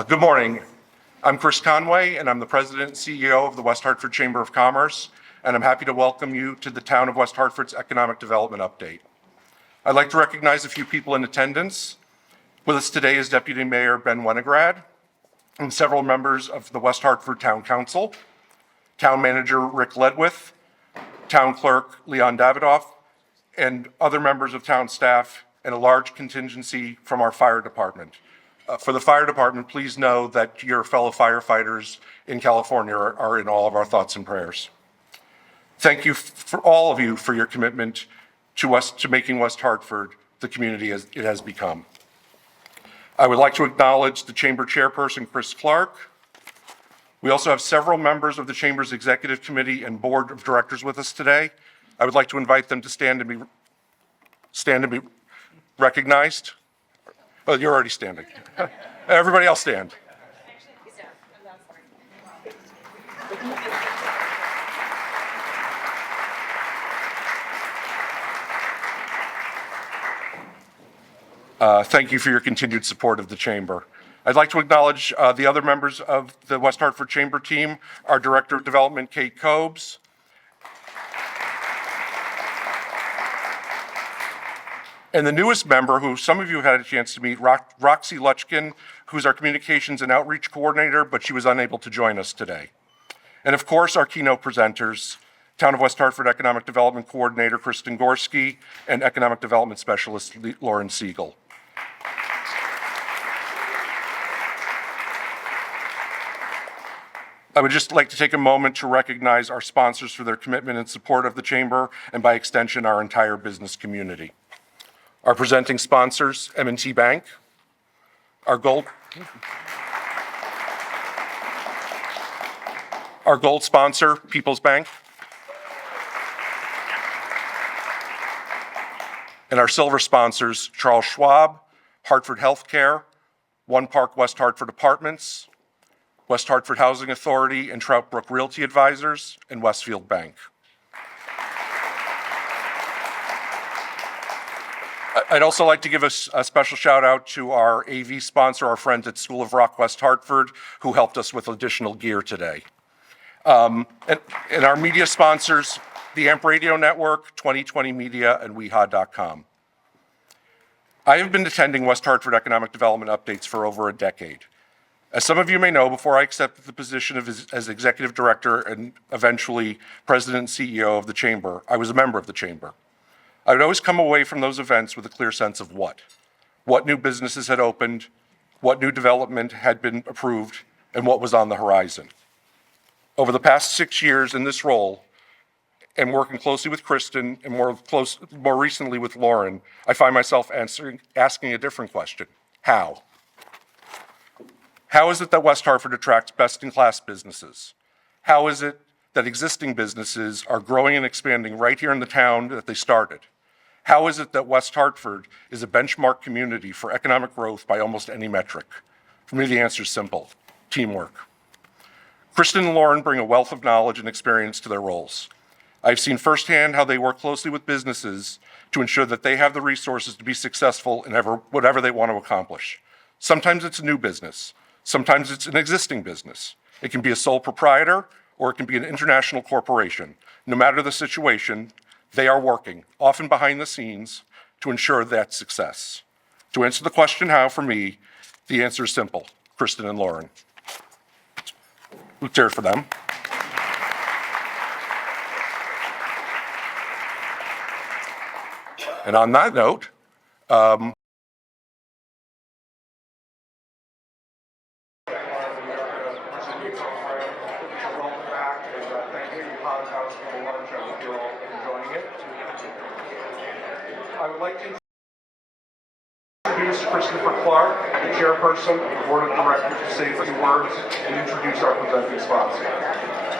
Good morning. I'm Chris Conway, and I'm the President and CEO of the West Hartford Chamber of Commerce, and I'm happy to welcome you to the Town of West Hartford's Economic Development Update. I'd like to recognize a few people in attendance. With us today is Deputy Mayor Ben Winograd and several members of the West Hartford Town Council, Town Manager Rick Ledwith, Town Clerk Leon Davidoff, and other members of town staff, and a large contingency from our fire department. For the fire department, please know that your fellow firefighters in California are in all of our thoughts and prayers. Thank you for all of you for your commitment to making West Hartford the community as it has become. I would like to acknowledge the Chamber Chairperson, Chris Clark. We also have several members of the Chamber's Executive Committee and Board of Directors with us today. I would like to invite them to stand and be recognized. Oh, you're already standing. Everybody else stand. Thank you for your continued support of the Chamber. I'd like to acknowledge the other members of the West Hartford Chamber team, our Director of Development, Kate Cobes, and the newest member, who some of you had a chance to meet, Roxy Lutchkin, who's our Communications and Outreach Coordinator, but she was unable to join us today. And of course, our keynote presenters, Town of West Hartford Economic Development Coordinator, Kristen Gorski, and Economic Development Specialist, Lauren Siegel. I would just like to take a moment to recognize our sponsors for their commitment and support of the Chamber, and by extension, our entire business community. Our presenting sponsors, M&T Bank, our gold sponsor, People's Bank, and our silver sponsors, Charles Schwab, Hartford Healthcare, One Park West Hartford Apartments, West Hartford Housing Authority and Trout Brook Realty Advisors, and Westfield Bank. I'd also like to give a special shout out to our AV sponsor, our friends at School of Rock West Hartford, who helped us with additional gear today. And our media sponsors, the AMP Radio Network, 2020 Media, and WeHa.com. I have been attending West Hartford Economic Development Updates for over a decade. As some of you may know, before I accepted the position as Executive Director and eventually President and CEO of the Chamber, I was a member of the Chamber. I would always come away from those events with a clear sense of what new businesses had opened, what new development had been approved, and what was on the horizon. Over the past 6 years in this role, and working closely with Kristen and more recently with Lauren, I find myself asking a different question: how? How is it that West Hartford attracts best-in-class businesses? How is it that existing businesses are growing and expanding right here in the town that they started? How is it that West Hartford is a benchmark community for economic growth by almost any metric? For me, the answer is simple: teamwork. Kristen and Lauren bring a wealth of knowledge and experience to their roles. I've seen firsthand how they work closely with businesses to ensure that they have the resources to be successful in whatever they want to accomplish. Sometimes it's a new business. Sometimes it's an existing business. It can be a sole proprietor, or it can be an international corporation. No matter the situation, they are working, often behind the scenes, to ensure that success. To answer the question how, for me, the answer is simple: Kristen and Lauren. Let's hear it for them. And on that note, I would like to introduce Christopher Clark, the chairperson of the Board of Directors, to say a few words and introduce our presenting sponsor.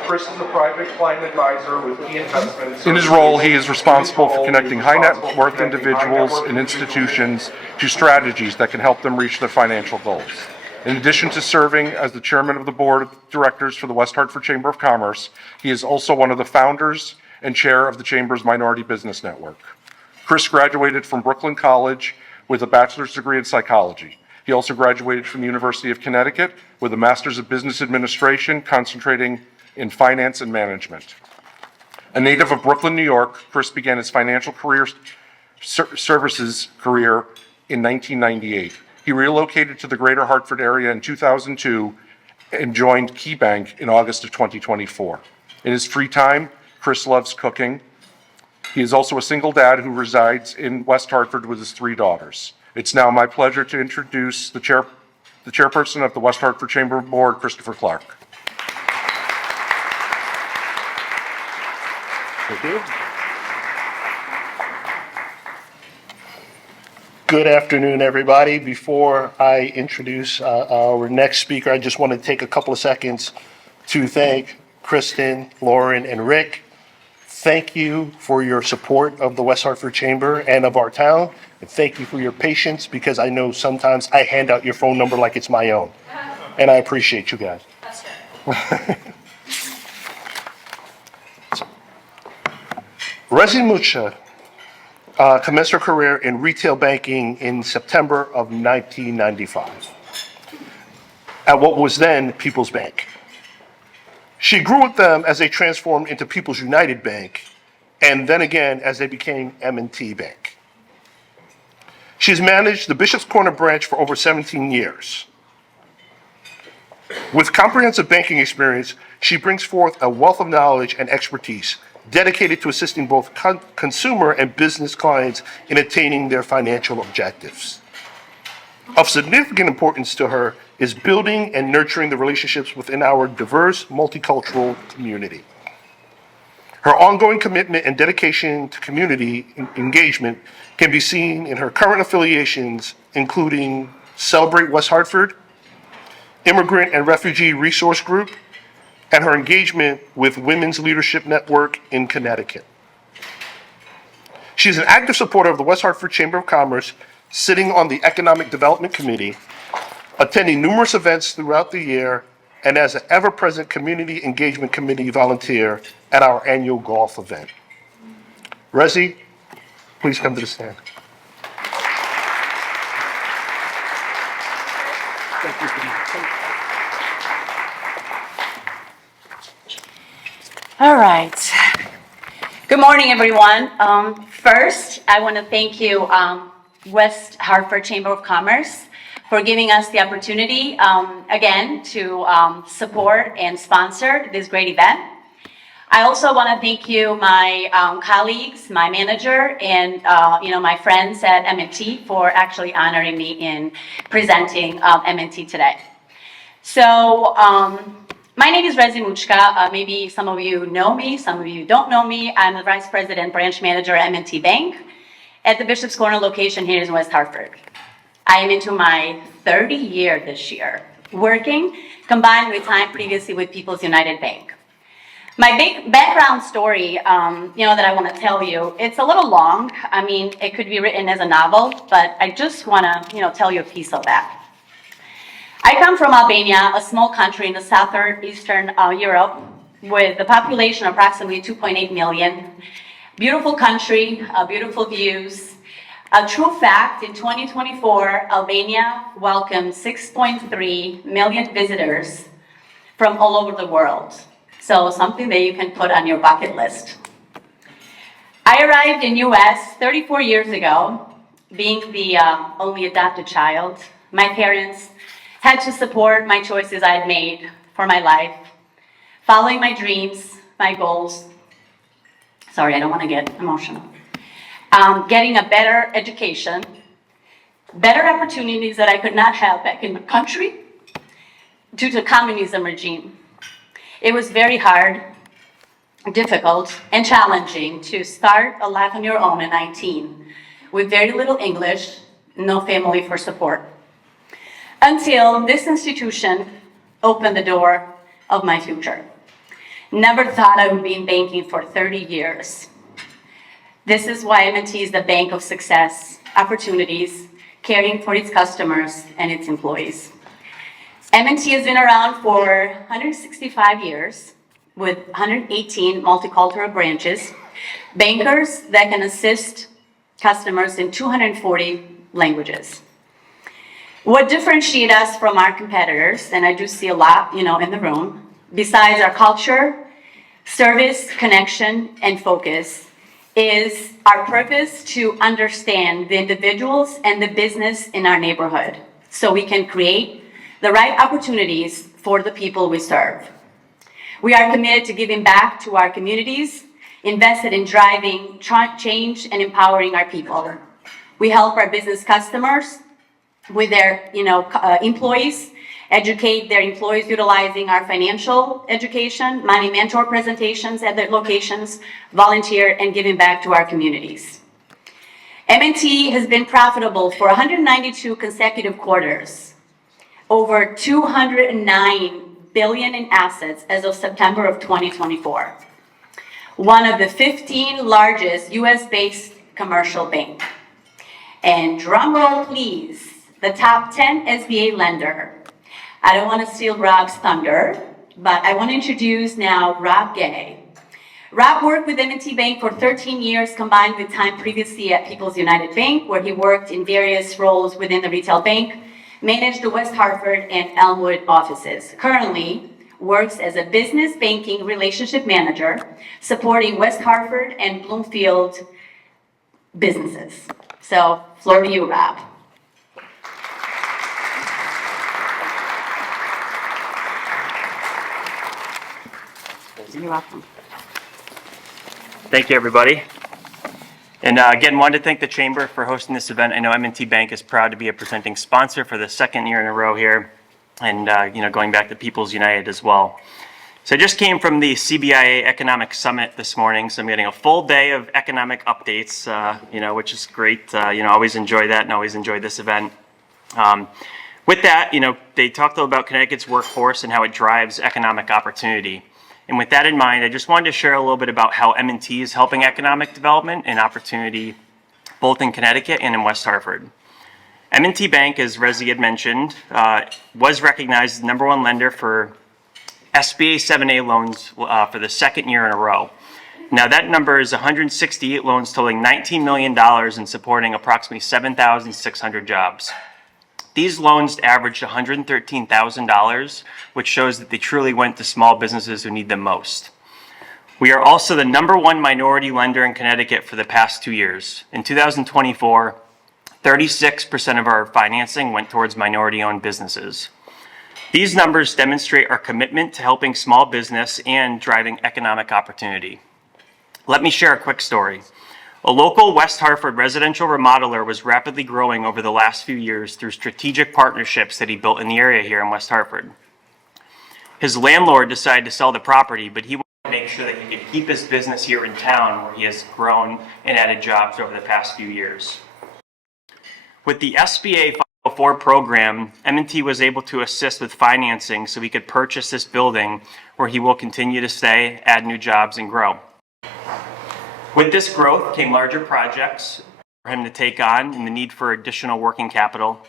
Chris is a private client advisor with key investments. In his role, he is responsible for connecting high net worth individuals and institutions to strategies that can help them reach their financial goals. In addition to serving as the chairman of the board of directors for the West Hartford Chamber of Commerce, he is also one of the founders and chair of the Chamber's Minority Business Network. Chris graduated from Brooklyn College with a bachelor's degree in psychology. He also graduated from the University of Connecticut with a Master's of Business Administration, concentrating in finance and management. A native of Brooklyn, New York, Chris began his financial services career in 1998. He relocated to the greater Hartford area in 2002 and joined KeyBank in August of 2024. In his free time, Chris loves cooking. He is also a single dad who resides in West Hartford with his 3 daughters. It's now my pleasure to introduce the chairperson of the West Hartford Chamber Board, Christopher Clark. Thank you. Good afternoon, everybody. Before I introduce our next speaker, I just want to take a couple of seconds to thank Kristen, Lauren, and Rick. Thank you for your support of the West Hartford Chamber and of our town. And thank you for your patience, because I know sometimes I hand out your phone number like it's my own. And I appreciate you guys. That's good. Resi Mucha commenced her career in retail banking in September of 1995 at what was then People's Bank. She grew with them as they transformed into People's United Bank, and then again as they became M&T Bank. She's managed the Bishop's Corner branch for over 17 years. With comprehensive banking experience, she brings forth a wealth of knowledge and expertise dedicated to assisting both consumer and business clients in attaining their financial objectives. Of significant importance to her is building and nurturing the relationships within our diverse, multicultural community. Her ongoing commitment and dedication to community engagement can be seen in her current affiliations, including Celebrate West Hartford, Immigrant and Refugee Resource Group, and her engagement with Women's Leadership Network in Connecticut. She's an active supporter of the West Hartford Chamber of Commerce, sitting on the Economic Development Committee, attending numerous events throughout the year, and as an ever-present Community Engagement Committee volunteer at our annual golf event. Resi, please come to the stand. Thank you. All right. Good morning, everyone. First, I want to thank you, West Hartford Chamber of Commerce, for giving us the opportunity, again, to support and sponsor this great event. I also want to thank you, my colleagues, my manager, and my friends at M&T for actually honoring me in presenting M&T today. So, my name is Resi Muchka. Maybe some of you know me, some of you don't know me. I'm the Vice President, Branch Manager at M&T Bank at the Bishop's Corner location here in West Hartford. I am into my 30th year this year, working, combined with time previously with People's United Bank. My big background story, that I want to tell you, it's a little long. I mean, it could be written as a novel, but I just want to, tell you a piece of that. I come from Albania, a small country in the southeastern Europe, with a population of approximately 2.8 million. Beautiful country, beautiful views. A true fact, in 2024, Albania welcomed 6.3 million visitors from all over the world. So something that you can put on your bucket list. I arrived in US 34 years ago, being the only adopted child. My parents had to support my choices I had made for my life, following my dreams, my goals. Sorry, I don't want to get emotional. Getting a better education, better opportunities that I could not have back in the country due to communism regime. It was very hard, difficult, and challenging to start a life on your own at 19 with very little English, no family for support. Until this institution opened the door of my future. Never thought I would be in banking for 30 years. This is why M&T is the bank of success, opportunities, caring for its customers and its employees. M&T has been around for 165 years with 118 multicultural branches, bankers that can assist customers in 240 languages. What differentiates us from our competitors, and I do see a lot, in the room, besides our culture, service, connection, and focus, is our purpose to understand the individuals and the business in our neighborhood so we can create the right opportunities for the people we serve. We are committed to giving back to our communities, invested in driving change and empowering our people. We help our business customers with their employees, educate their employees utilizing our financial education, money mentor presentations at their locations, volunteer, and giving back to our communities. M&T has been profitable for 192 consecutive quarters, over $209 billion in assets as of September of 2024. One of the 15 largest US-based commercial banks. And drum roll please, the top 10 SBA lender. I don't want to steal Rob's thunder, but I want to introduce now Rob Gay. Rob worked with M&T Bank for 13 years, combined with time previously at People's United Bank, where he worked in various roles within the retail bank, managed the West Hartford and Elmwood offices. Currently works as a business banking relationship manager, supporting West Hartford and Bloomfield businesses. So, floor to you, Rob. You're welcome. Thank you, everybody. And again, wanted to thank the Chamber for hosting this event. I know M&T Bank is proud to be a presenting sponsor for the second year in a row here, and going back to People's United as well. So I just came from the CBIA Economic Summit this morning, so I'm getting a full day of economic updates, which is great. Always enjoy that and always enjoy this event. With that, they talked about Connecticut's workforce and how it drives economic opportunity. And with that in mind, I just wanted to share a little bit about how M&T is helping economic development and opportunity both in Connecticut and in West Hartford. M&T Bank, as Rezi had mentioned, was recognized as the #1 lender for SBA 7A loans for the second year in a row. Now that number is 168 loans totaling $19 million and supporting approximately 7,600 jobs. These loans averaged $113,000, which shows that they truly went to small businesses who need them most. We are also the #1 minority lender in Connecticut for the past 2 years. In 2024, 36% of our financing went towards minority-owned businesses. These numbers demonstrate our commitment to helping small business and driving economic opportunity. Let me share a quick story. A local West Hartford residential remodeler was rapidly growing over the last few years through strategic partnerships that he built in the area here in West Hartford. His landlord decided to sell the property, but he wanted to make sure that he could keep his business here in town where he has grown and added jobs over the past few years. With the SBA 504 program, M&T was able to assist with financing so he could purchase this building where he will continue to stay, add new jobs, and grow. With this growth came larger projects for him to take on and the need for additional working capital.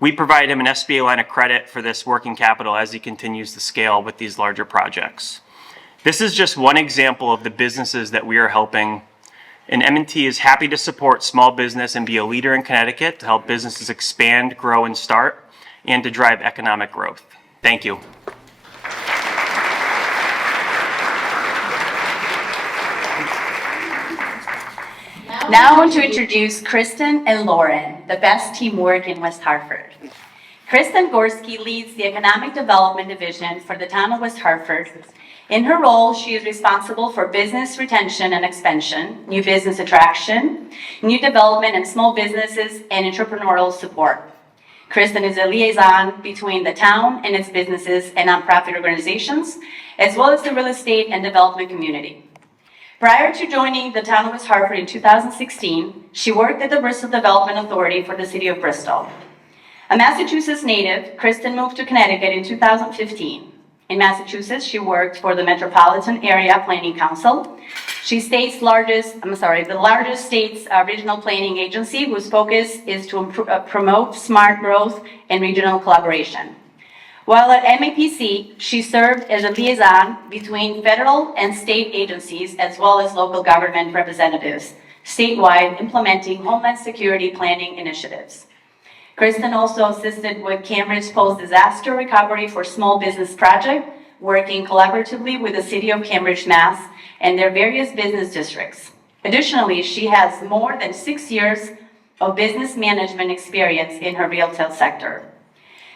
We provide him an SBA line of credit for this working capital as he continues to scale with these larger projects. This is just one example of the businesses that we are helping, and M&T is happy to support small business and be a leader in Connecticut to help businesses expand, grow, and start, and to drive economic growth. Thank you. Now I want to introduce Kristen and Lauren, the best teamwork in West Hartford. Kristen Gorski leads the Economic Development Division for the town of West Hartford. In her role, she is responsible for business retention and expansion, new business attraction, new development and small businesses, and entrepreneurial support. Kristen is a liaison between the town and its businesses and nonprofit organizations, as well as the real estate and development community. Prior to joining the town of West Hartford in 2016, she worked at the Bristol Development Authority for the city of Bristol. A Massachusetts native, Kristen moved to Connecticut in 2015. In Massachusetts, she worked for the Metropolitan Area Planning Council. She's the largest state's regional planning agency whose focus is to promote smart growth and regional collaboration. While at MAPC, she served as a liaison between federal and state agencies as well as local government representatives, statewide implementing Homeland Security planning initiatives. Kristen also assisted with Cambridge post-disaster recovery for small business project, working collaboratively with the City of Cambridge, Mass. And their various business districts. Additionally, she has more than 6 years of business management experience in her retail sector.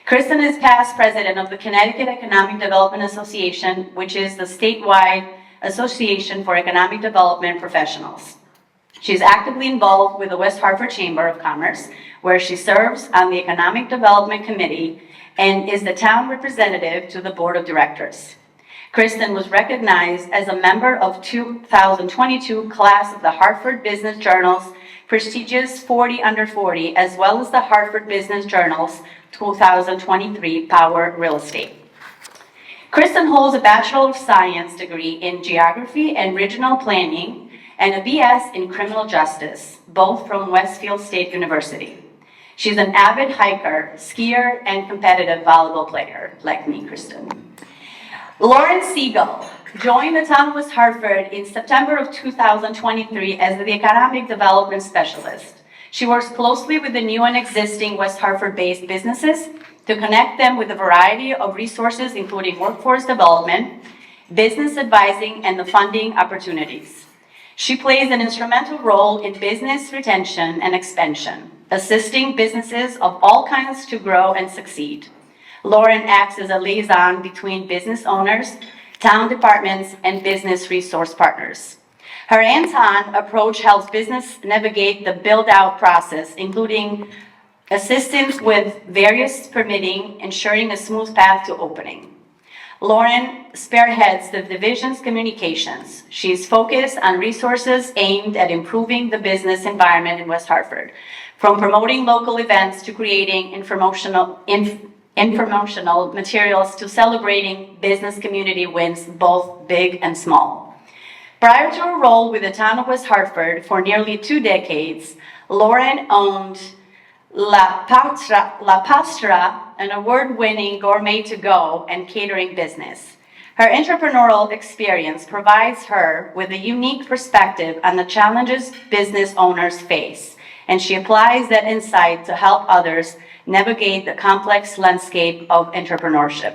Kristen is past president of the Connecticut Economic Development Association, which is the statewide association for economic development professionals. She's actively involved with the West Hartford Chamber of Commerce, where she serves on the Economic Development Committee and is the town representative to the Board of Directors. Kristen was recognized as a member of 2022 class of the Hartford Business Journal's prestigious 40 Under 40, as well as the Hartford Business Journal's 2023 Power Real Estate. Kristen holds a Bachelor of Science degree in Geography and Regional Planning and a BS in Criminal Justice, both from Westfield State University. She's an avid hiker, skier, and competitive volleyball player, like me, Kristen. Lauren Siegel joined the town of West Hartford in September of 2023 as the Economic Development Specialist. She works closely with the new and existing West Hartford-based businesses to connect them with a variety of resources, including workforce development, business advising, and the funding opportunities. She plays an instrumental role in business retention and expansion, assisting businesses of all kinds to grow and succeed. Lauren acts as a liaison between business owners, town departments, and business resource partners. Her hands-on approach helps business navigate the build-out process, including assistance with various permitting, ensuring a smooth path to opening. Lauren spearheads the division's communications. She is focused on resources aimed at improving the business environment in West Hartford, from promoting local events to creating informational materials to celebrating business community wins, both big and small. Prior to her role with the town of West Hartford for nearly 2 decades, Lauren owned La Pastra, an award-winning gourmet to-go and catering business. Her entrepreneurial experience provides her with a unique perspective on the challenges business owners face, and she applies that insight to help others navigate the complex landscape of entrepreneurship.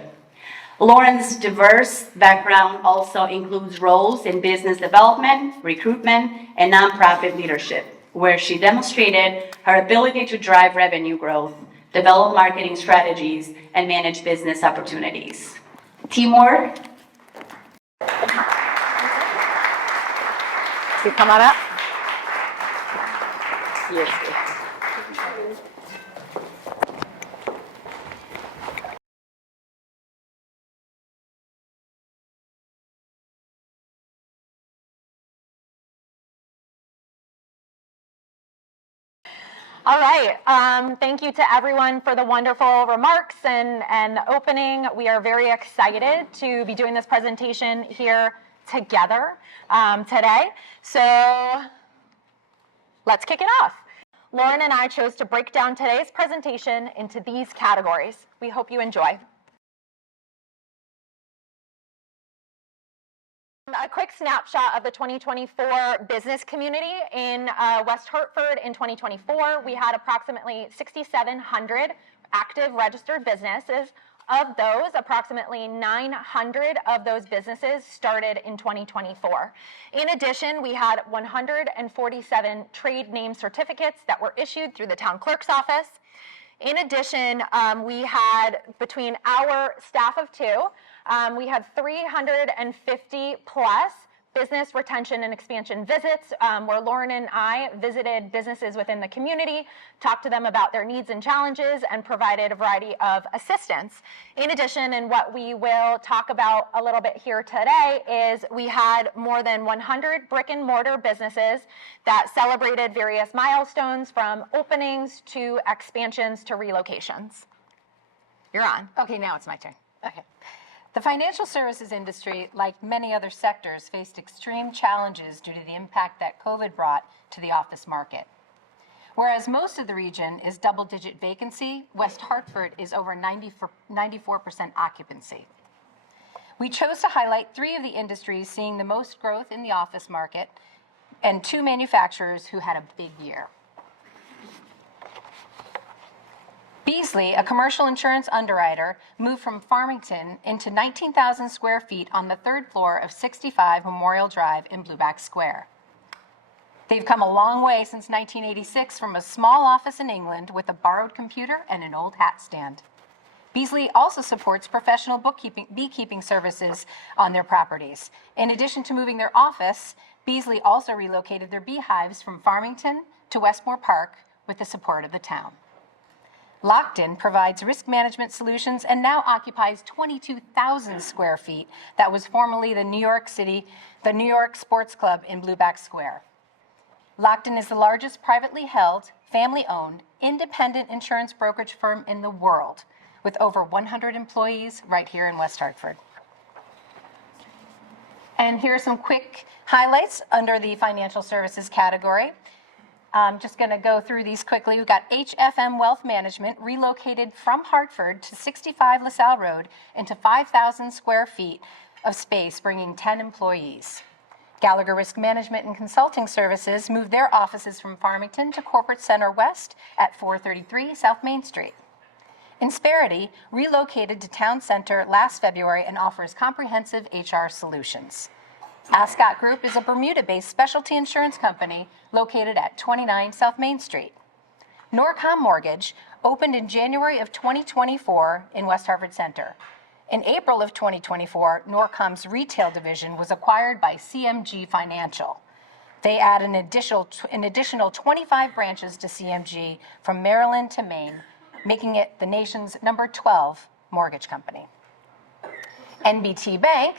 Lauren's diverse background also includes roles in business development, recruitment, and nonprofit leadership, where she demonstrated her ability to drive revenue growth, develop marketing strategies, and manage business opportunities. Teamwork. You come on up. Yes. All right. Thank you to everyone for the wonderful remarks and the opening. We are very excited to be doing this presentation here together today. So let's kick it off. Lauren and I chose to break down today's presentation into these categories. We hope you enjoy. A quick snapshot of the 2024 business community in West Hartford in 2024. We had approximately 6,700 active registered businesses. Of those, approximately 900 of those businesses started in 2024. In addition, we had 147 trade name certificates that were issued through the town clerk's office. In addition, we had, between our staff of 2, we had 350 plus business retention and expansion visits, where Lauren and I visited businesses within the community, talked to them about their needs and challenges, and provided a variety of assistance. In addition, and what we will talk about a little bit here today, is we had more than 100 brick and mortar businesses that celebrated various milestones, from openings to expansions to relocations. You're on. Okay, now it's my turn. Okay. The financial services industry, like many other sectors, faced extreme challenges due to the impact that COVID brought to the office market. Whereas most of the region is double-digit vacancy, West Hartford is over 94% occupancy. We chose to highlight 3 of the industries seeing the most growth in the office market and 2 manufacturers who had a big year. Beasley, a commercial insurance underwriter, moved from Farmington into 19,000 square feet on the third floor of 65 Memorial Drive in Blueback Square. They've come a long way since 1986 from a small office in England with a borrowed computer and an old hat stand. Beasley also supports professional beekeeping services on their properties. In addition to moving their office, Beasley also relocated their beehives from Farmington to Westmore Park with the support of the town. Lockton provides risk management solutions and now occupies 22,000 square feet that was formerly the New York Sports Club in Blueback Square. Lockton is the largest privately held, family-owned, independent insurance brokerage firm in the world, with over 100 employees right here in West Hartford. And here are some quick highlights under the financial services category. I'm just going to go through these quickly. We've got HFM Wealth Management relocated from Hartford to 65 LaSalle Road into 5,000 square feet of space, bringing 10 employees. Gallagher Risk Management and Consulting Services moved their offices from Farmington to Corporate Center West at 433 South Main Street. Insperity relocated to Town Center last February and offers comprehensive HR solutions. Ascot Group is a Bermuda-based specialty insurance company located at 29 South Main Street. Norcom Mortgage opened in January of 2024 in West Hartford Center. In April of 2024, Norcom's retail division was acquired by CMG Financial. They add an additional 25 branches to CMG from Maryland to Maine, making it the nation's number 12 mortgage company. NBT Bank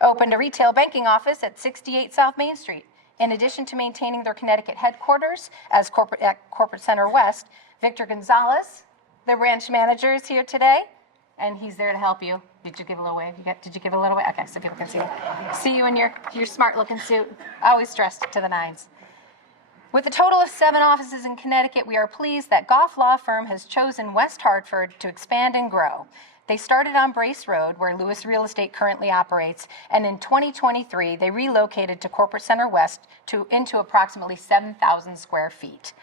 opened a retail banking office at 68 South Main Street. In addition to maintaining their Connecticut headquarters at Corporate Center West, Victor Gonzalez, the branch manager, is here today, and he's there to help you. Did you give a little wave? Did you give a little wave? Okay, so people can see you in your smart-looking suit, always dressed to the nines. With a total of 7 offices in Connecticut, we are pleased that Goff Law Firm has chosen West Hartford to expand and grow. They started on Brace Road, where Lewis Real Estate currently operates, and in 2023, they relocated to Corporate Center West into approximately 7,000 square feet.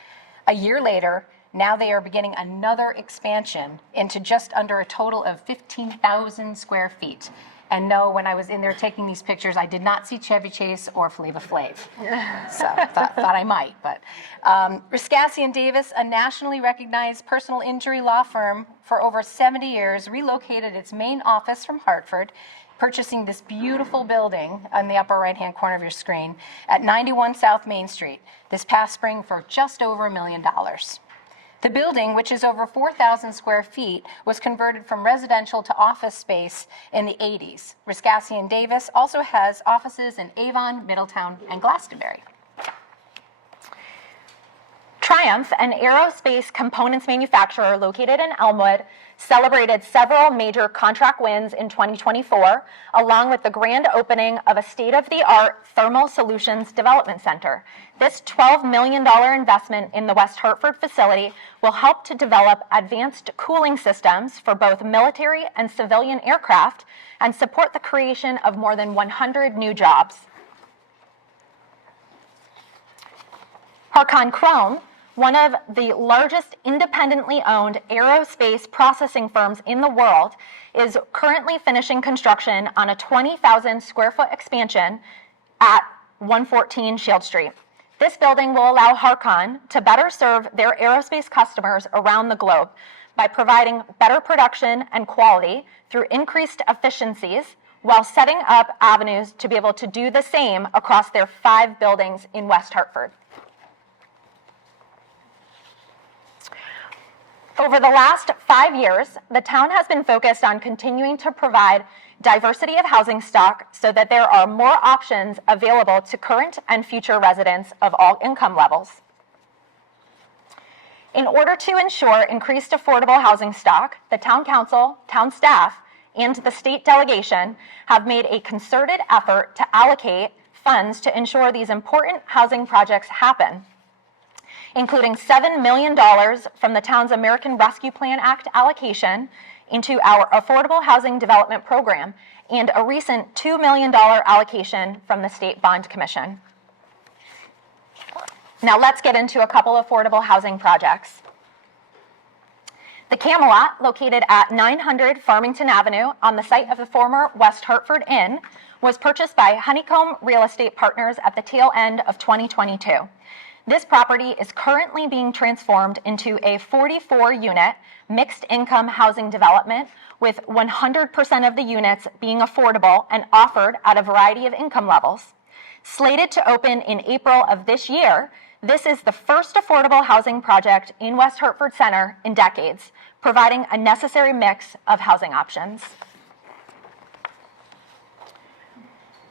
A year later, now they are beginning another expansion into just under a total of 15,000 square feet. And no, when I was in there taking these pictures, I did not see Chevy Chase or Flavor Flav. So thought I might, but. Riscassi & Davis, a nationally recognized personal injury law firm for over 70 years, relocated its main office from Hartford, purchasing this beautiful building on the upper right-hand corner of your screen at 91 South Main Street this past spring for just over $1 million. The building, which is over 4,000 square feet, was converted from residential to office space in the 80s. Riscassi & Davis also has offices in Avon, Middletown, and Glastonbury. Triumph, an aerospace components manufacturer located in Elmwood, celebrated several major contract wins in 2024, along with the grand opening of a state-of-the-art thermal solutions development center. This $12 million investment in the West Hartford facility will help to develop advanced cooling systems for both military and civilian aircraft and support the creation of more than 100 new jobs. Harcon Chrome, one of the largest independently owned aerospace processing firms in the world, is currently finishing construction on a 20,000 square foot expansion at 114 Shield Street. This building will allow Harcon to better serve their aerospace customers around the globe by providing better production and quality through increased efficiencies while setting up avenues to be able to do the same across their 5 buildings in West Hartford. Over the last 5 years, the town has been focused on continuing to provide diversity of housing stock so that there are more options available to current and future residents of all income levels. In order to ensure increased affordable housing stock, the town council, town staff, and the state delegation have made a concerted effort to allocate funds to ensure these important housing projects happen, including $7 million from the town's American Rescue Plan Act allocation into our Affordable Housing Development Program and a recent $2 million allocation from the State Bond Commission. Now let's get into a couple affordable housing projects. The Camelot, located at 900 Farmington Avenue on the site of the former West Hartford Inn, was purchased by Honeycomb Real Estate Partners at the tail end of 2022. This property is currently being transformed into a 44-unit mixed-income housing development with 100% of the units being affordable and offered at a variety of income levels. Slated to open in April of this year, this is the first affordable housing project in West Hartford Center in decades, providing a necessary mix of housing options.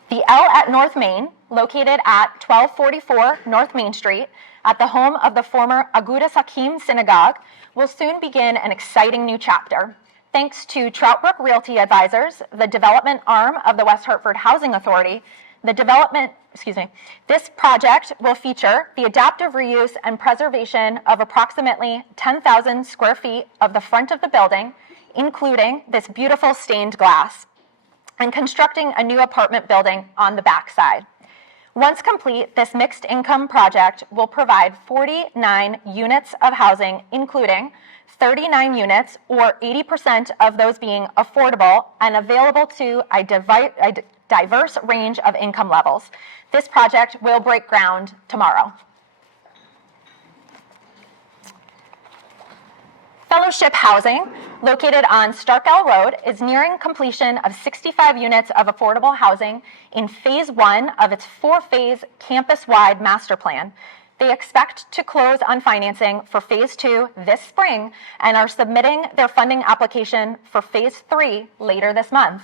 The L at North Main, located at 1244 North Main Street, at the home of the former Agudas Hakim Synagogue, will soon begin an exciting new chapter. Thanks to Troutbrook Realty Advisors, the development arm of the West Hartford Housing Authority, this project will feature the adaptive reuse and preservation of approximately 10,000 square feet of the front of the building, including this beautiful stained glass, and constructing a new apartment building on the backside. Once complete, this mixed income project will provide 49 units of housing, including 39 units, or 80% of those being affordable and available to a diverse range of income levels. This project will break ground tomorrow. Fellowship Housing, located on Starkell Road, is nearing completion of 65 units of affordable housing in phase 1 of its 4-phase campus-wide master plan. They expect to close on financing for phase 2 this spring and are submitting their funding application for phase 3 later this month.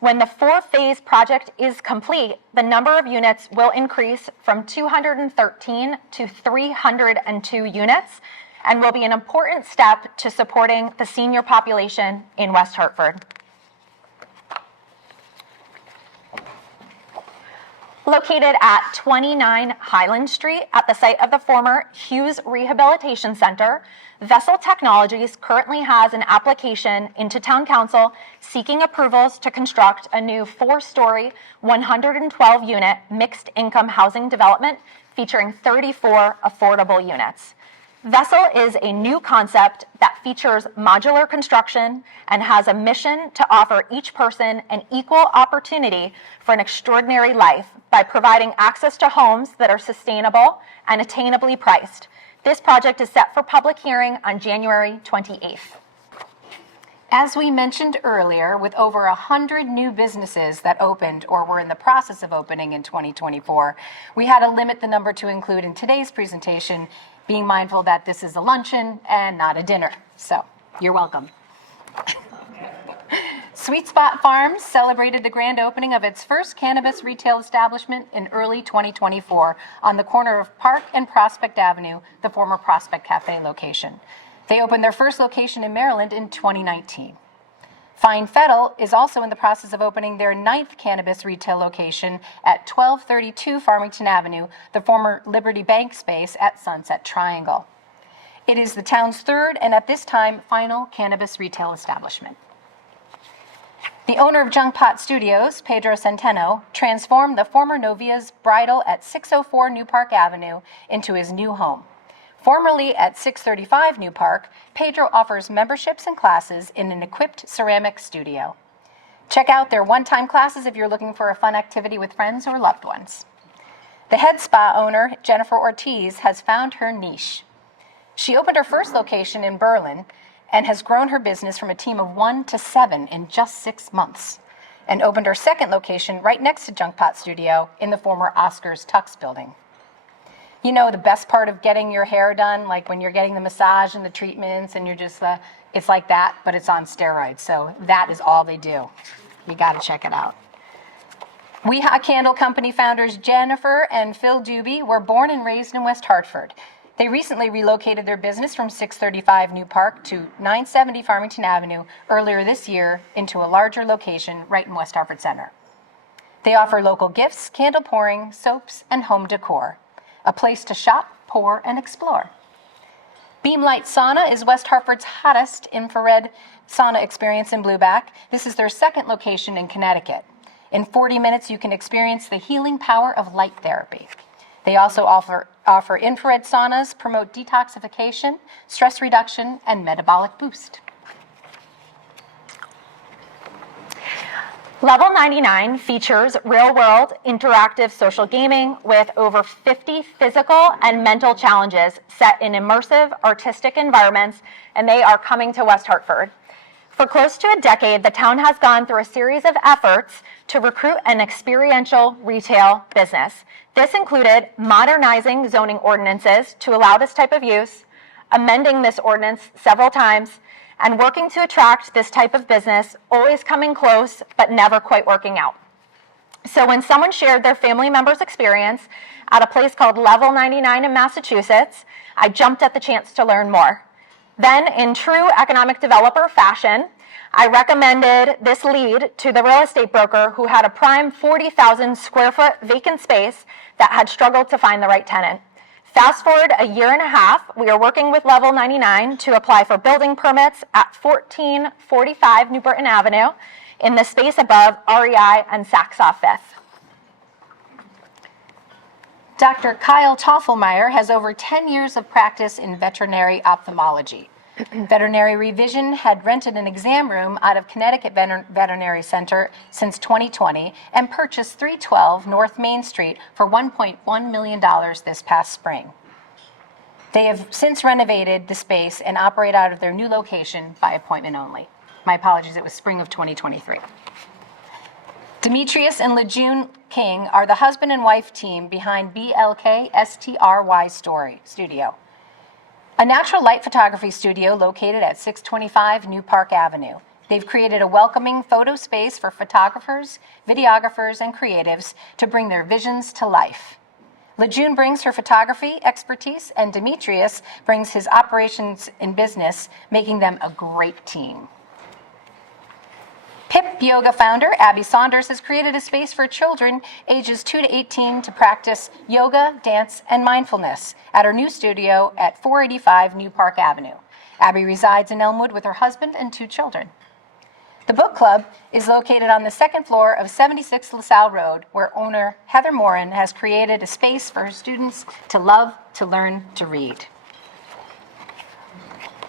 When the 4-phase project is complete, the number of units will increase from 213 to 302 units, and will be an important step to supporting the senior population in West Hartford. Located at 29 Highland Street at the site of the former Hughes Rehabilitation Center, Vessel Technologies currently has an application into Town Council seeking approvals to construct a new 4-story, 112-unit mixed-income housing development featuring 34 affordable units. Vessel is a new concept that features modular construction and has a mission to offer each person an equal opportunity for an extraordinary life by providing access to homes that are sustainable and attainably priced. This project is set for public hearing on January 28th. As we mentioned earlier, with over 100 new businesses that opened or were in the process of opening in 2024, we had to limit the number to include in today's presentation, being mindful that this is a luncheon and not a dinner. So, you're welcome. Sweet Spot Farms celebrated the grand opening of its first cannabis retail establishment in early 2024 on the corner of Park and Prospect Avenue, the former Prospect Cafe location. They opened their first location in Maryland in 2019. Fine Fettle is also in the process of opening their 9th cannabis retail location at 1232 Farmington Avenue, the former Liberty Bank space at Sunset Triangle. It is the town's third and at this time final cannabis retail establishment. The owner of Junk Pot Studios, Pedro Centeno, transformed the former Novia's Bridal at 604 New Park Avenue into his new home. Formerly at 635 New Park, Pedro offers memberships and classes in an equipped ceramic studio. Check out their one-time classes if you're looking for a fun activity with friends or loved ones. The head spa owner, Jennifer Ortiz, has found her niche. She opened her first location in Berlin and has grown her business from a team of 1 to 7 in just 6 months, and opened her second location right next to Junk Pot Studio in the former Oscar's Tux building. You know, the best part of getting your hair done, like when you're getting the massage and the treatments and you're just, it's like that, but it's on steroids. So that is all they do. You got to check it out. Weha Candle Company founders Jennifer and Phil Doobie were born and raised in West Hartford. They recently relocated their business from 635 New Park to 970 Farmington Avenue earlier this year into a larger location right in West Hartford Center. They offer local gifts, candle pouring, soaps, and home decor. A place to shop, pour, and explore. Beamlight Sauna is West Hartford's hottest infrared sauna experience in Blueback. This is their second location in Connecticut. In 40 minutes, you can experience the healing power of light therapy. They also offer infrared saunas, promote detoxification, stress reduction, and metabolic boost. Level 99 features real-world interactive social gaming with over 50 physical and mental challenges set in immersive artistic environments, and they are coming to West Hartford. For close to a decade, the town has gone through a series of efforts to recruit an experiential retail business. This included modernizing zoning ordinances to allow this type of use, amending this ordinance several times, and working to attract this type of business, always coming close, but never quite working out. So when someone shared their family member's experience at a place called Level 99 in Massachusetts, I jumped at the chance to learn more. Then, in true economic developer fashion, I recommended this lead to the real estate broker who had a prime 40,000 square foot vacant space that had struggled to find the right tenant. Fast forward a year and a half, we are working with Level 99 to apply for building permits at 1445 New Britain Avenue in the space above REI and Saks off Fifth. Dr. Kyle Toffelmeyer has over 10 years of practice in veterinary ophthalmology. Veterinary Revision had rented an exam room out of Connecticut Veterinary Center since 2020 and purchased 312 North Main Street for $1.1 million this past spring. They have since renovated the space and operate out of their new location by appointment only. My apologies, it was spring of 2023. Demetrius and Lejeune King are the husband and wife team behind BLK STRY Studio, a natural light photography studio located at 625 New Park Avenue. They've created a welcoming photo space for photographers, videographers, and creatives to bring their visions to life. Lejeune brings her photography expertise, and Demetrius brings his operations in business, making them a great team. PIP Yoga founder Abby Saunders has created a space for children ages 2 to 18 to practice yoga, dance, and mindfulness at her new studio at 485 New Park Avenue. Abby resides in Elmwood with her husband and 2 children. The book club is located on the second floor of 76 LaSalle Road, where owner Heather Morin has created a space for her students to love, to learn, to read.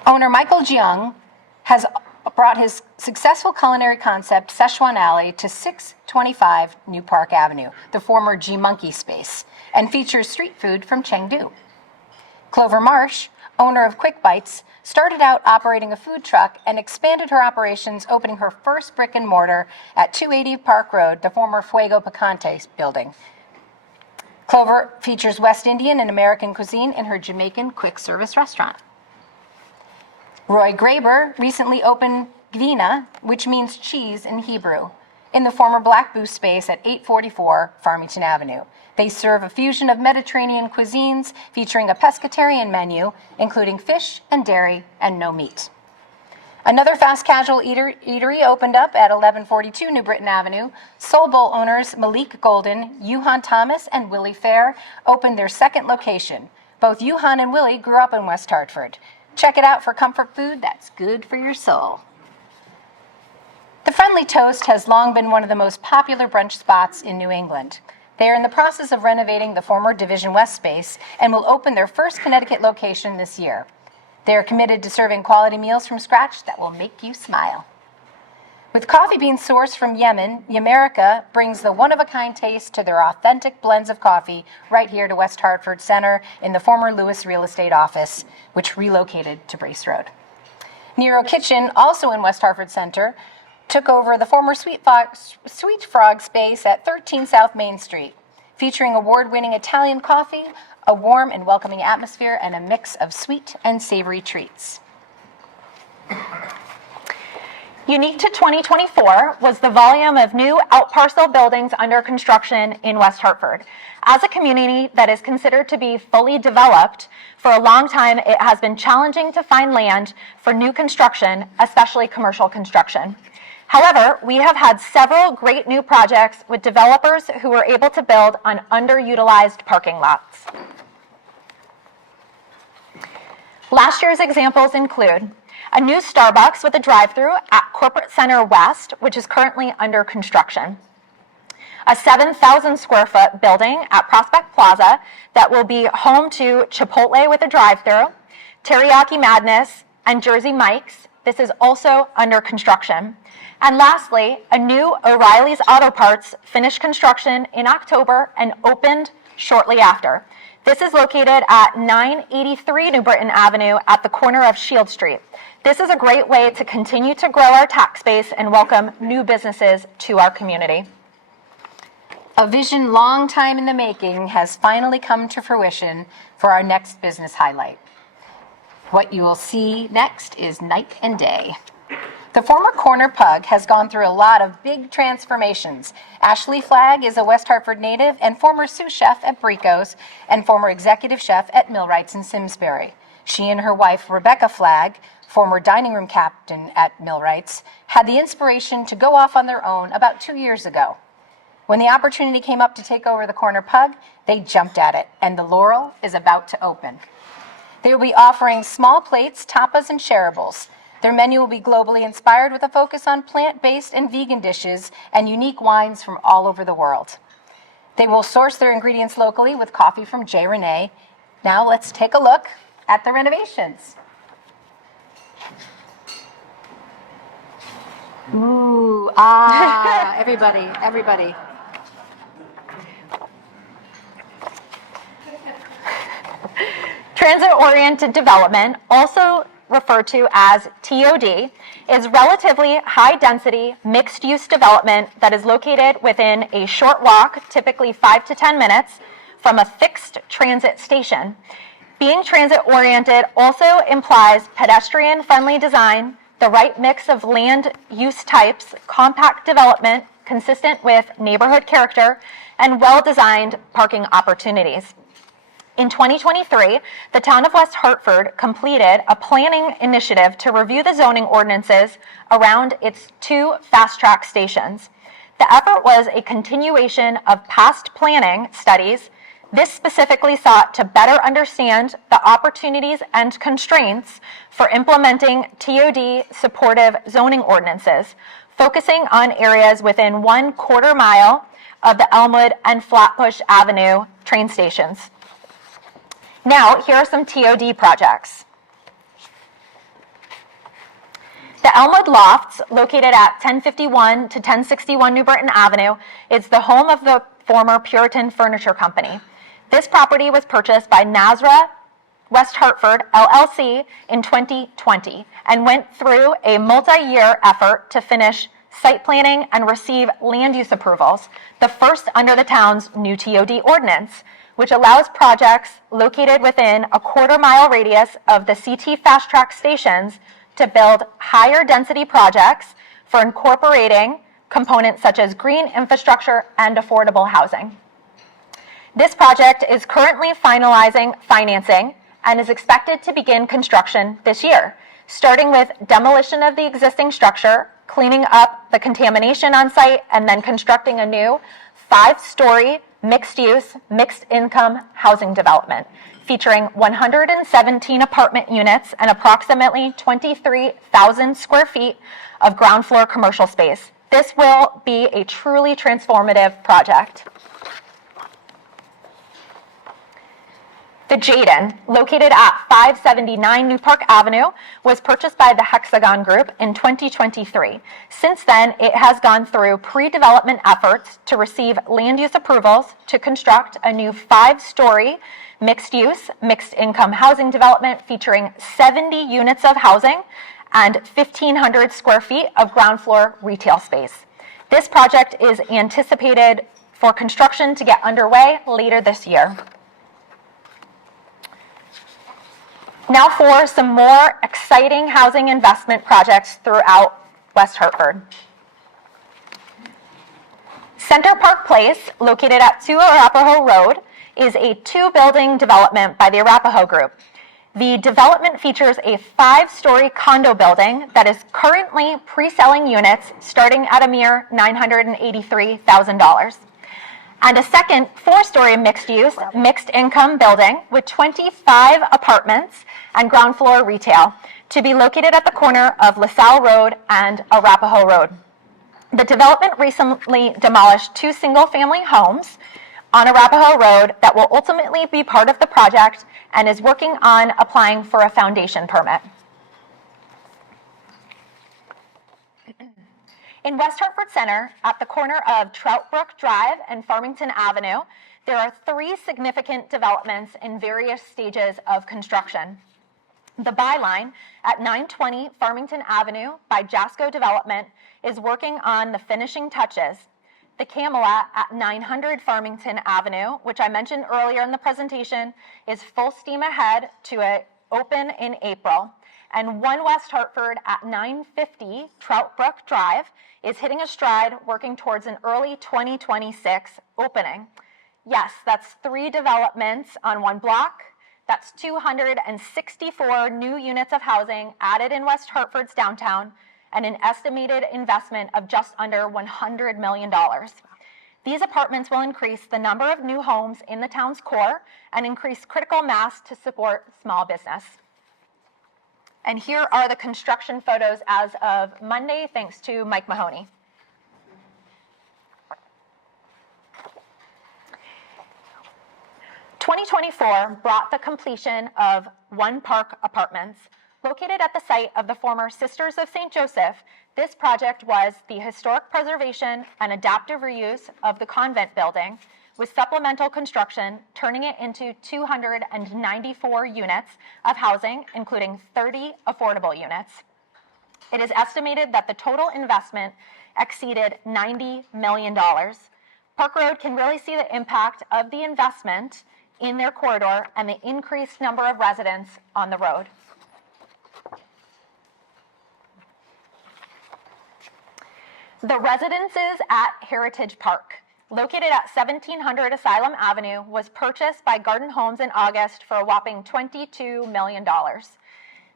Owner Michael Jiang has brought his successful culinary concept, Szechuan Alley, to 625 New Park Avenue, the former G-Monkey space, and features street food from Chengdu. Clover Marsh, owner of Quick Bites, started out operating a food truck and expanded her operations, opening her first brick and mortar at 280 Park Road, the former Fuego Picante building. Clover features West Indian and American cuisine in her Jamaican quick service restaurant. Roy Graber recently opened Gvina, which means cheese in Hebrew, in the former Black Booth space at 844 Farmington Avenue. They serve a fusion of Mediterranean cuisines featuring a pescatarian menu, including fish and dairy and no meat. Another fast casual eatery opened up at 1142 New Britain Avenue. Soul Bowl owners Malik Golden, Yuhan Thomas, and Willie Fair opened their second location. Both Yuhan and Willie grew up in West Hartford. Check it out for comfort food that's good for your soul. The Friendly Toast has long been one of the most popular brunch spots in New England. They are in the process of renovating the former Division West space and will open their first Connecticut location this year. They are committed to serving quality meals from scratch that will make you smile. With coffee beans sourced from Yemen, Yamerica brings the one-of-a-kind taste to their authentic blends of coffee right here to West Hartford Center in the former Lewis Real Estate office, which relocated to Brace Road. Nero Kitchen, also in West Hartford Center, took over the former Sweet Frog space at 13 South Main Street, featuring award-winning Italian coffee, a warm and welcoming atmosphere, and a mix of sweet and savory treats. Unique to 2024 was the volume of new outparcel buildings under construction in West Hartford. As a community that is considered to be fully developed, for a long time it has been challenging to find land for new construction, especially commercial construction. However, we have had several great new projects with developers who were able to build on underutilized parking lots. Last year's examples include a new Starbucks with a drive-thru at Corporate Center West, which is currently under construction. a 7,000 square foot building at Prospect Plaza that will be home to Chipotle with a drive-thru, Teriyaki Madness, and Jersey Mike's. This is also under construction. And lastly, a new O'Reilly's Auto Parts finished construction in October and opened shortly after. This is located at 983 New Britain Avenue at the corner of Shield Street. This is a great way to continue to grow our tax base and welcome new businesses to our community. A vision long time in the making has finally come to fruition for our next business highlight. What you will see next is night and day. The former Corner Pug has gone through a lot of big transformations. Ashley Flagg is a West Hartford native and former sous chef at Brico's and former executive chef at Millwrights in Simsbury. She and her wife, Rebecca Flagg, former dining room captain at Millwrights, had the inspiration to go off on their own about 2 years ago. When the opportunity came up to take over the Corner Pug, they jumped at it, and the Laurel is about to open. They will be offering small plates, tapas, and shareables. Their menu will be globally inspired with a focus on plant-based and vegan dishes and unique wines from all over the world. They will source their ingredients locally with coffee from J. Renee. Now let's take a look at the renovations. Ooh, everybody. Transit-oriented development, also referred to as TOD, is relatively high-density, mixed-use development that is located within a short walk, typically 5 to 10 minutes, from a fixed transit station. Being transit-oriented also implies pedestrian-friendly design, the right mix of land use types, compact development consistent with neighborhood character, and well-designed parking opportunities. In 2023, the town of West Hartford completed a planning initiative to review the zoning ordinances around its 2 fast-track stations. The effort was a continuation of past planning studies. This specifically sought to better understand the opportunities and constraints for implementing TOD supportive zoning ordinances, focusing on areas within 1/4 mile of the Elmwood and Flatbush Avenue train stations. Now, here are some TOD projects. The Elmwood Lofts, located at 1051 to 1061 New Britain Avenue, is the home of the former Puritan Furniture Company. This property was purchased by Nazra West Hartford, LLC, in 2020 and went through a multi-year effort to finish site planning and receive land use approvals, the first under the town's new TOD ordinance, which allows projects located within a 1/4 mile radius of the CT fast track stations to build higher density projects for incorporating components such as green infrastructure and affordable housing. This project is currently finalizing financing and is expected to begin construction this year, starting with demolition of the existing structure, cleaning up the contamination on site, and then constructing a new 5-story mixed-use, mixed-income housing development featuring 117 apartment units and approximately 23,000 square feet of ground floor commercial space. This will be a truly transformative project. The Jaden, located at 579 New Park Avenue, was purchased by the Hexagon Group in 2023. Since then, it has gone through pre-development efforts to receive land use approvals to construct a new 5-story mixed-use, mixed-income housing development featuring 70 units of housing and 1,500 square feet of ground floor retail space. This project is anticipated for construction to get underway later this year. Now for some more exciting housing investment projects throughout West Hartford. Center Park Place, located at 2 Arapahoe Road, is a 2-building development by the Arapahoe Group. The development features a 5-story condo building that is currently pre-selling units starting at a mere $983,000. And a second 4-story mixed-use, mixed-income building with 25 apartments and ground floor retail to be located at the corner of LaSalle Road and Arapahoe Road. The development recently demolished 2 single-family homes on Arapahoe Road that will ultimately be part of the project and is working on applying for a foundation permit. In West Hartford Center, at the corner of Troutbrook Drive and Farmington Avenue, there are 3 significant developments in various stages of construction. The Byline at 920 Farmington Avenue by Jasco Development is working on the finishing touches. The Camelot at 900 Farmington Avenue, which I mentioned earlier in the presentation, is full steam ahead to open in April. And 1 West Hartford at 950 Troutbrook Drive is hitting a stride, working towards an early 2026 opening. Yes, that's 3 developments on 1 block. That's 264 new units of housing added in West Hartford's downtown and an estimated investment of just under $100 million. These apartments will increase the number of new homes in the town's core and increase critical mass to support small business. And here are the construction photos as of Monday, thanks to Mike Mahoney. '24 brought the completion of One Park Apartments. Located at the site of the former Sisters of St. Joseph, this project was the historic preservation and adaptive reuse of the convent building, with supplemental construction turning it into 294 units of housing, including 30 affordable units. It is estimated that the total investment exceeded $90 million. Park Road can really see the impact of the investment in their corridor and the increased number of residents on the road. The residences at Heritage Park, located at 1700 Asylum Avenue, was purchased by Garden Homes in August for a whopping $22 million.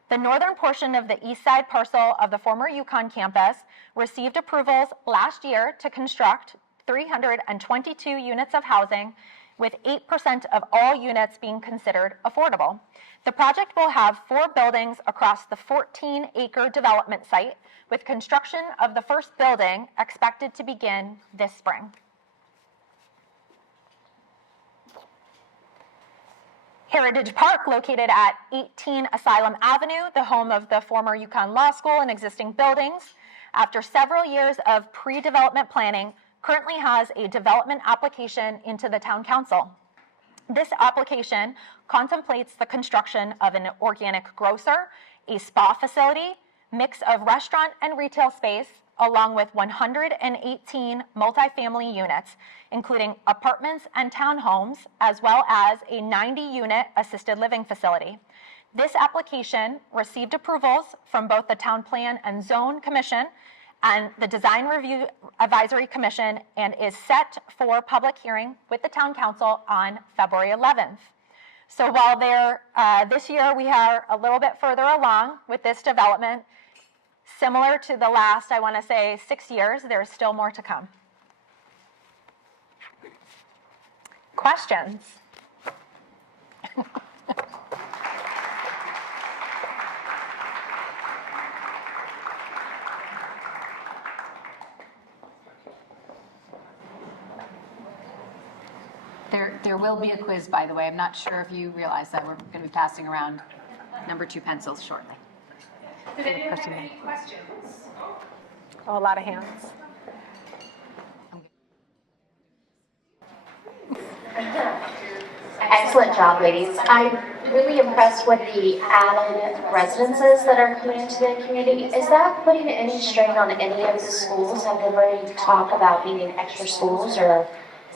The northern portion of the east side parcel of the former UConn campus received approvals last year to construct 322 units of housing, with 8% of all units being considered affordable. The project will have 4 buildings across the 14-acre development site, with construction of the first building expected to begin this spring. Heritage Park, located at 18 Asylum Avenue, the home of the former UConn Law School and existing buildings, after several years of pre-development planning, currently has a development application into the town council. This application contemplates the construction of an organic grocer, a spa facility, mix of restaurant and retail space, along with 118 multifamily units, including apartments and townhomes, as well as a 90-unit assisted living facility. This application received approvals from both the Town Plan and Zone Commission and the Design Review Advisory Commission, and is set for public hearing with the Town Council on February 11th. So while this year we are a little bit further along with this development, similar to the last, I want to say, 6 years, there's still more to come. Questions? There will be a quiz, by the way. I'm not sure if you realize that we're going to be passing around number 2 pencils shortly. Did anyone have any questions? Oh, a lot of hands. Excellent job, ladies. I'm really impressed with the added residences that are coming into the community. Is that putting any strain on any of the schools? Have they already talked about needing extra schools, or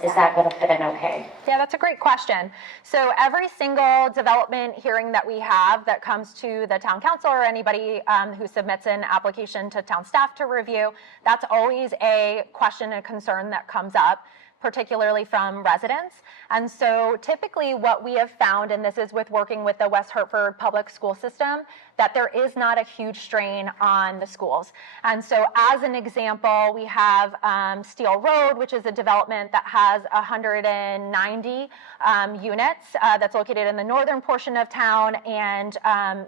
is that going to fit in okay? Yeah, that's a great question. So every single development hearing that we have that comes to the town council or anybody who submits an application to town staff to review, that's always a question and concern that comes up, particularly from residents. And so typically what we have found, and this is with working with the West Hartford public school system, that there is not a huge strain on the schools. And so as an example, we have Steel Road, which is a development that has 190 units that's located in the northern portion of town. And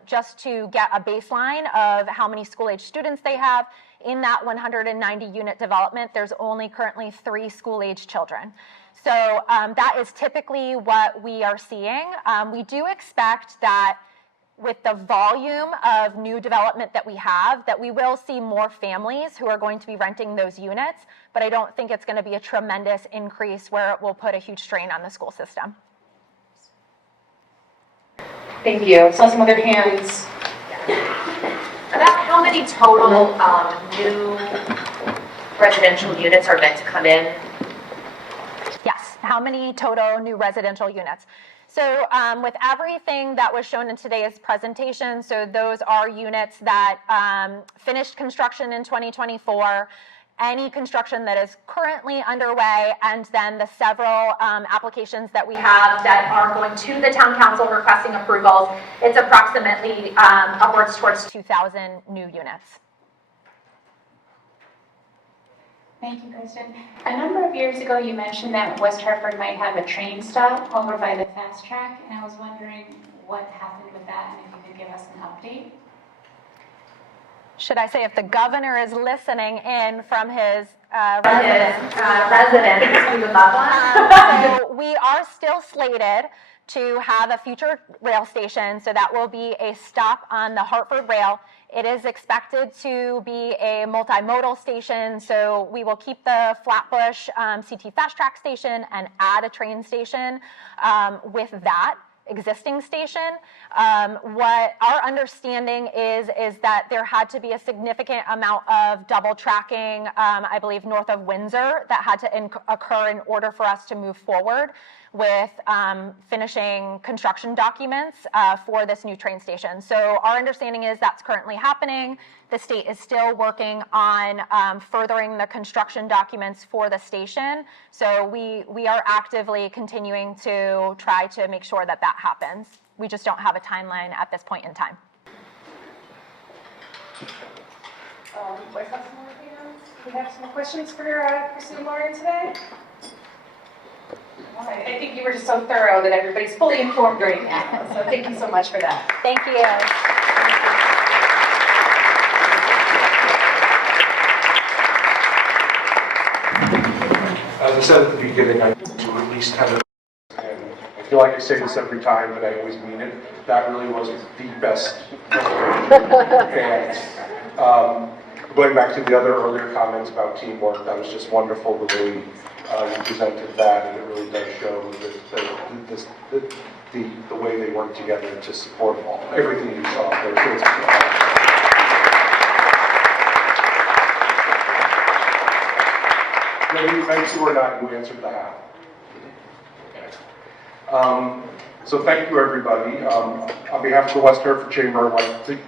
just to get a baseline of how many school-age students they have, in that 190 unit development, there's only currently 3 school-age children. So that is typically what we are seeing. We do expect that with the volume of new development that we have, that we will see more families who are going to be renting those units, but I don't think it's going to be a tremendous increase where it will put a huge strain on the school system. Thank you. Saw some other hands. About how many total new residential units are meant to come in? Yes, how many total new residential units? So with everything that was shown in today's presentation, so those are units that finished construction in 2024, any construction that is currently underway, and then the several applications that we have that are going to the town council requesting approvals, it's approximately upwards towards 2,000 new units. Thank you, Kristen. A number of years ago, you mentioned that West Hartford might have a train stop over by the fast track, and I was wondering what happened with that, and if you could give us an update. Should I say if the governor is listening in from his Residents, we would love one. So we are still slated to have a future rail station, so that will be a stop on the Hartford rail. It is expected to be a multimodal station, so we will keep the Flatbush CT Fast Track station and add a train station with that existing station. What our understanding is that there had to be a significant amount of double tracking, I believe north of Windsor, that had to occur in order for us to move forward with finishing construction documents for this new train station. So our understanding is that's currently happening. The state is still working on furthering the construction documents for the station. So we are actively continuing to try to make sure that that happens. We just don't have a timeline at this point in time. We have some questions for Kristen and Lauren today. I think you were just so thorough that everybody's fully informed right now. So thank you so much for that. Thank you. As I said at the beginning, I do at least have it, and I feel like I say this every time, but I always mean it. That really was the best. And going back to the other earlier comments about teamwork, that was just wonderful the way you presented that, and it really does show that the way they work together to support everything you saw there. So it's, whether you meant to or not, you answered the how. So thank you, everybody. On behalf of the West Hartford Chamber, I'd like to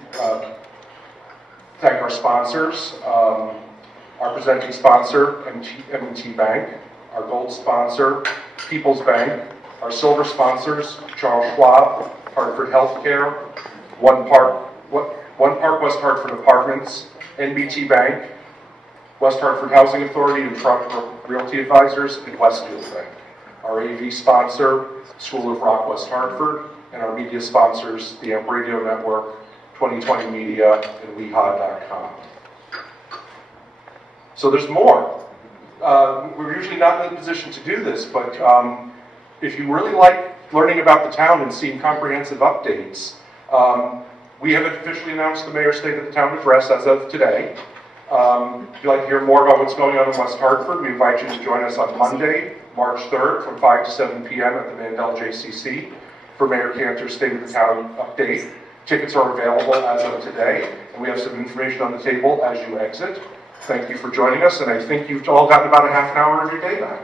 thank our sponsors, our presenting sponsor, M&T Bank, our gold sponsor, People's Bank, our silver sponsors, Charles Schwab, Hartford Healthcare, One Park West Hartford Apartments, NBT Bank, West Hartford Housing Authority and Trump Realty Advisors, and Westfield Bank. Our AV sponsor, School of Rock West Hartford, and our media sponsors, the Amp Radio Network, 2020 Media, and WeHod.com. So there's more. We're usually not in a position to do this, but if you really like learning about the town and seeing comprehensive updates, we have officially announced the Mayor's State of the Town Address as of today. If you'd like to hear more about what's going on in West Hartford, we invite you to join us on Monday, March 3rd from 5 to 7 p.m. at the Mandel JCC for Mayor Cantor's State of the Town update. Tickets are available as of today, and we have some information on the table as you exit. Thank you for joining us, and I think you've all gotten about a half an hour of your day back.